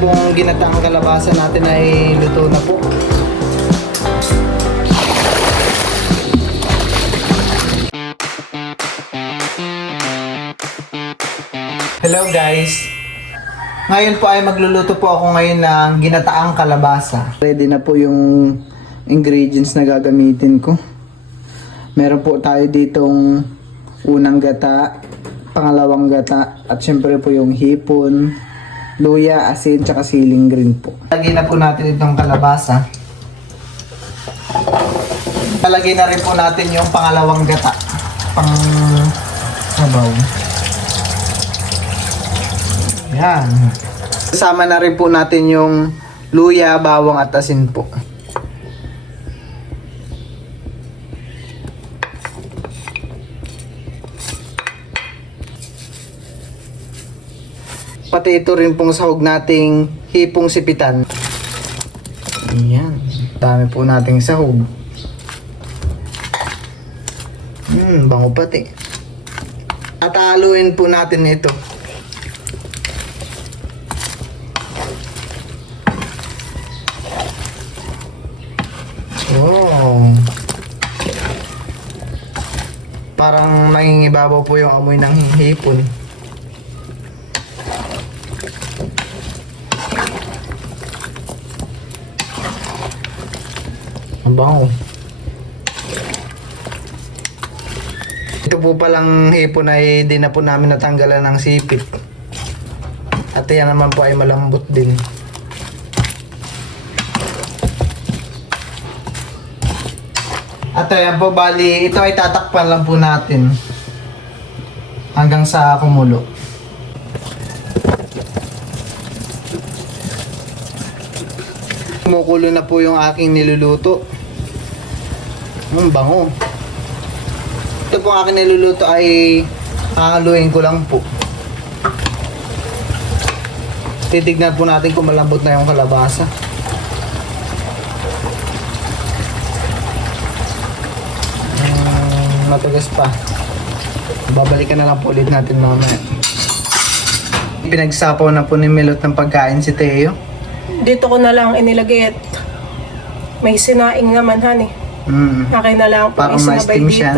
pong ginataang kalabasa natin ay luto na po. Hello guys! Ngayon po ay magluluto po ako ngayon ng ginataang kalabasa. Ready na po yung ingredients na gagamitin ko. Meron po tayo ditong unang gata, pangalawang gata, at syempre po yung hipon, luya, asin, tsaka siling green po. Lagyan na po natin itong kalabasa. Palagay na rin po natin yung pangalawang gata, pang sabaw. Yan. Kasama na rin po natin yung luya, bawang at asin po. Pati ito rin pong sahog nating hipong sipitan. Ayan. Dami po nating sahog. Bango pati. At haluin po natin ito. Wow. Parang nangingibabaw po yung amoy ng hipon. Ang bango. Ito po palang hipon ay di na po namin natanggalan ng sipit. At yan naman po ay malambot din. At ayan po, bali, ito ay tatakpan lang po natin hanggang sa kumulo. Kumukulo na po yung aking niluluto. Bango. Ito po ang aking niluluto ay hahaluin ko lang po. Titignan po natin kung malambot na yung kalabasa. Matugas pa. Babalikan na lang po ulit natin mamaya. Pinagsapaw na po ni Milot ng pagkain si Teo. Dito ko na lang inilagay at may sinaing naman, honey. Akin na lang po parang isinabay ma-steam dito. siya.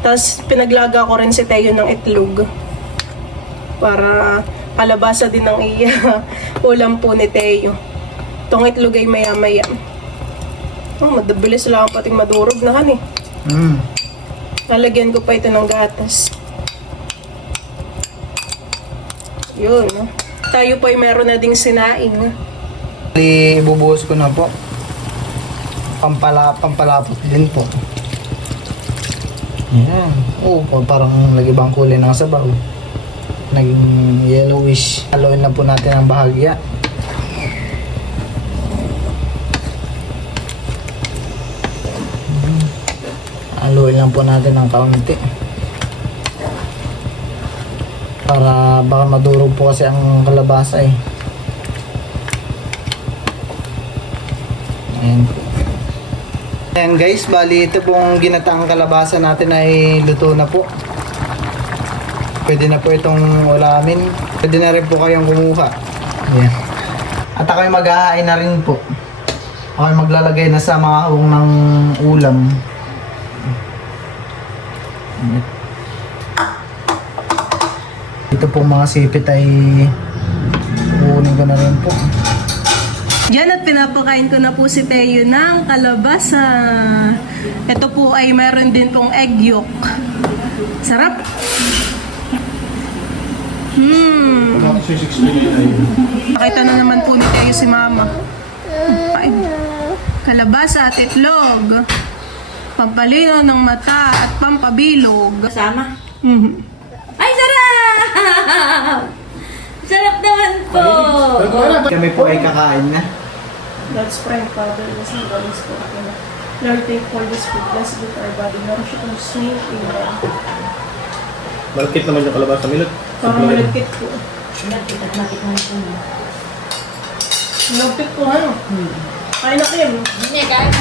Tapos pinaglaga ko rin si Teo ng itlog. Para kalabasa din ang ulam po ni Teo. Itong itlog ay maya-maya. Madabilis lang pating madurog na, honey. Lalagyan ko pa ito ng gatas. Yun. Tayo po ay meron na ding sinaing. Ibubuhos ko na po. Pampalapot din po. Ayan. Parang nag-ibang kulay ng sabaw. Naging yellowish. Haluin na po natin ang bahagya. Haluin lang po natin ng kaunti. Para baka madurog po kasi ang kalabasa eh. Ayan po. Ayan guys, bali ito pong ginataang kalabasa natin ay luto na po. Pwede na po itong ulamin. Pwede na rin po kayong kumuha. Ayan. At ako'y maghahain na rin po. Ako'y maglalagay na sa mga hawong ng ulam. Ito po mga sipit ay kukunin ko na rin po. Diyan at pinapakain ko na po si Teo ng kalabasa. Ito po ay meron din pong egg yolk. Sarap! Pakita na naman po ni Teo si Mama. Kalabasa at itlog. Pampalino ng mata at pampabilog. Kasama? Ay, sarap! Sarap naman po! Kami po ay kakain na. God's prime Father, this is God is spoken. Lord, take for this food, bless it our body, nourish it and sweet. Amen. Malakit naman yung kalabasa, Milot. Parang malagkit po. Malakit at malakit mo ito. Malagkit po, ano? Kain na Kim. Hindi, kain.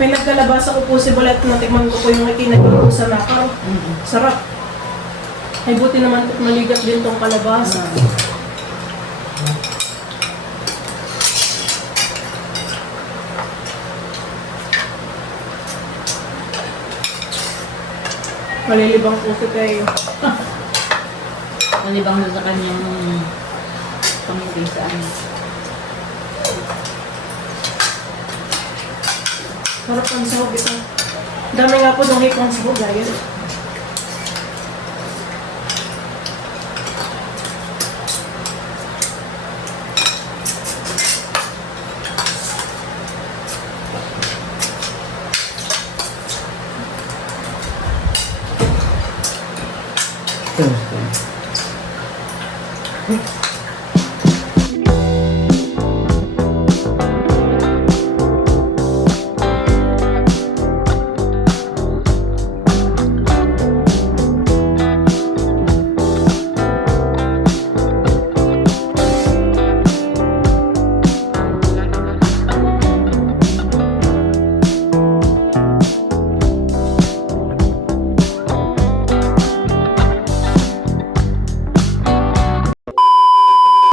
Pinagkalabasa ko po si Bulat, natikman ko po yung ikinagin ko sa nakaw. Sarap. Ay, buti naman maligat din tong kalabasa. Malilibang po si Teo. Malibang doon sa kanyang pangpisaan. Sarap ang sahog ito. Dami nga po nung hipong sahog, guys.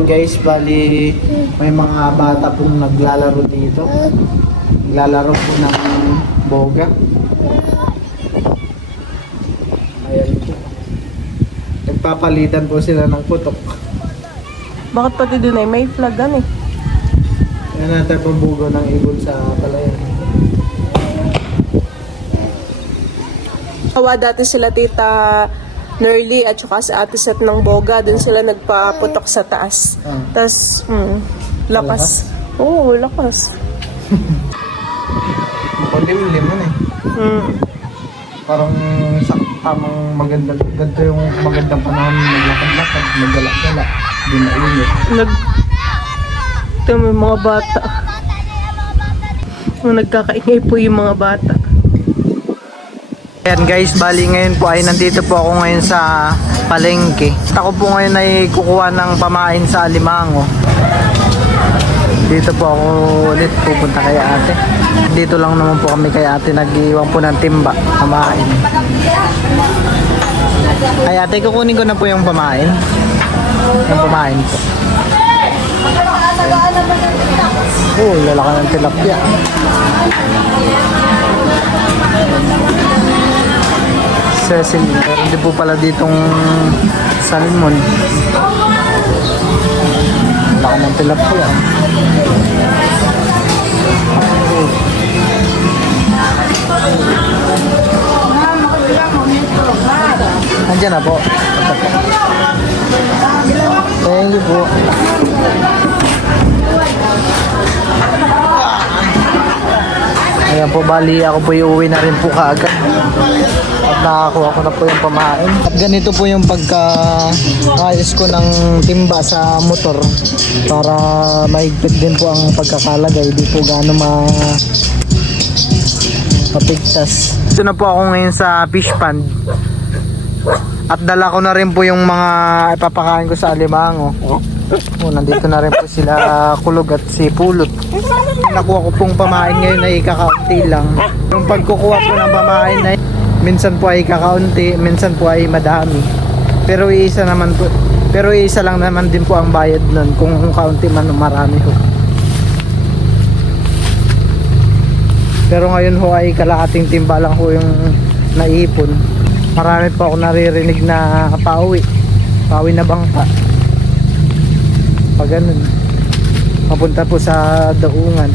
Guys, bali may mga bata pong naglalaro dito. Naglalaro po ng boga. Ayan po. Nagpapalitan po sila ng putok. Bakit pati dun ay may flag gan eh? Ayan natin pambugo ng ibon sa palayan. Kawa dati sila tita Nerly at saka sa ate set ng boga. Dun sila nagpaputok sa taas. Ah. Tas, lakas. Oo, lakas. Makulimlim man eh. Parang sa tamang magandang, ganito yung magandang panahon, maglakad-lakad, magala-gala, di mainit. Ito may mga bata. Nagkakaingay po yung mga bata. Ayan guys, bali ngayon po ay nandito po ako ngayon sa palengke. Ako po ngayon ay kukuha ng pamain sa Alimango. Dito po ako ulit pupunta kay ate. Dito lang naman po kami kay ate, nag-iwan po ng timba, pamain. Ay ate, kukunin ko na po yung pamain. Yung pamain po. Oh, lalaki ng tilapia. Cecil, meron din po pala ditong salmon. Laki ng tilapia. Andiyan na po. Thank you po. Ayan po, bali ako po iuwi na rin po kaagad. At nakakuha ko na po yung pamain. At ganito po yung pagka-ayos ko ng timba sa motor para mahigpit din po ang pagkakalagay. Di po gaano mapigtas. Dito na po ako ngayon sa fish pond. At dala ko na rin po yung mga ipapakain ko sa Alimango. Nandito na rin po sila kulog at si pulot. Nakuha ko pong pamain ngayon ay kakaunti lang. Yung pagkukuha po ng pamain ay minsan po ay kakaunti, minsan po ay madami. Pero isa lang naman din po ang bayad nun kung kaunti man o marami ho. Pero ngayon ho ay kalahating timba lang ho yung naipon. Marami pa ako naririnig na pauwi na bangka. Pag ganun, papunta po sa daungan.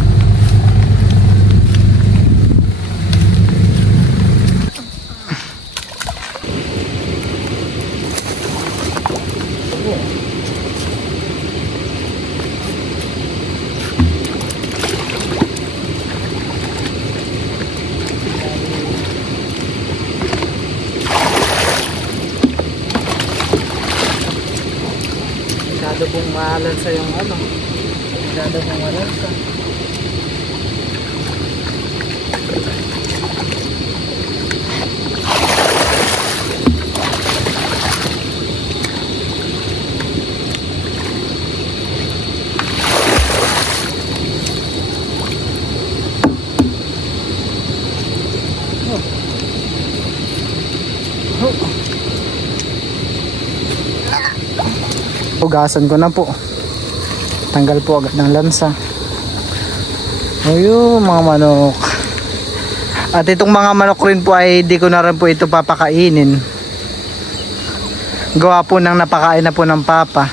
Masyado pong mahalansa yung ano. Masyado pong mahalansa. Hugasan ko na po. Tanggal po agad ng lansa. Ayun, mga manok. At itong mga manok rin po ay di ko na rin po ito papakainin. Gawa po ng napakain na po ng papa.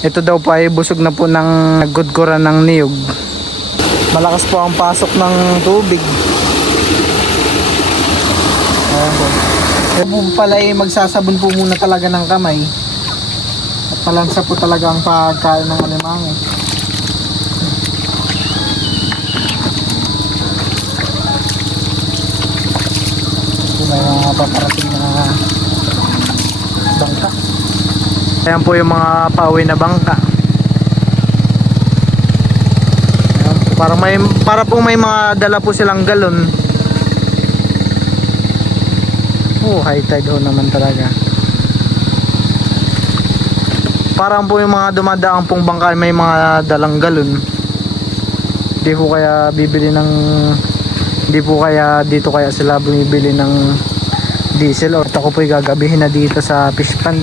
Ito daw po ay busog na po ng nagudguran ng niyog. Malakas po ang pasok ng tubig. Ayan po. Kaya po pala ay magsasabon po muna talaga ng kamay. At palansa po talaga ang pagkain ng alimango. May mga paparating na bangka. Ayan po yung mga pauwi na bangka. Ayan po, para po may mga dala po silang galon. Oh, high tide ho naman talaga. Parang po yung mga dumadaang pong bangka may mga dalang galon. Hindi po kaya bibili ng dito kaya sila bumibili ng diesel, or ako po'y gagabihin na dito sa fish pond.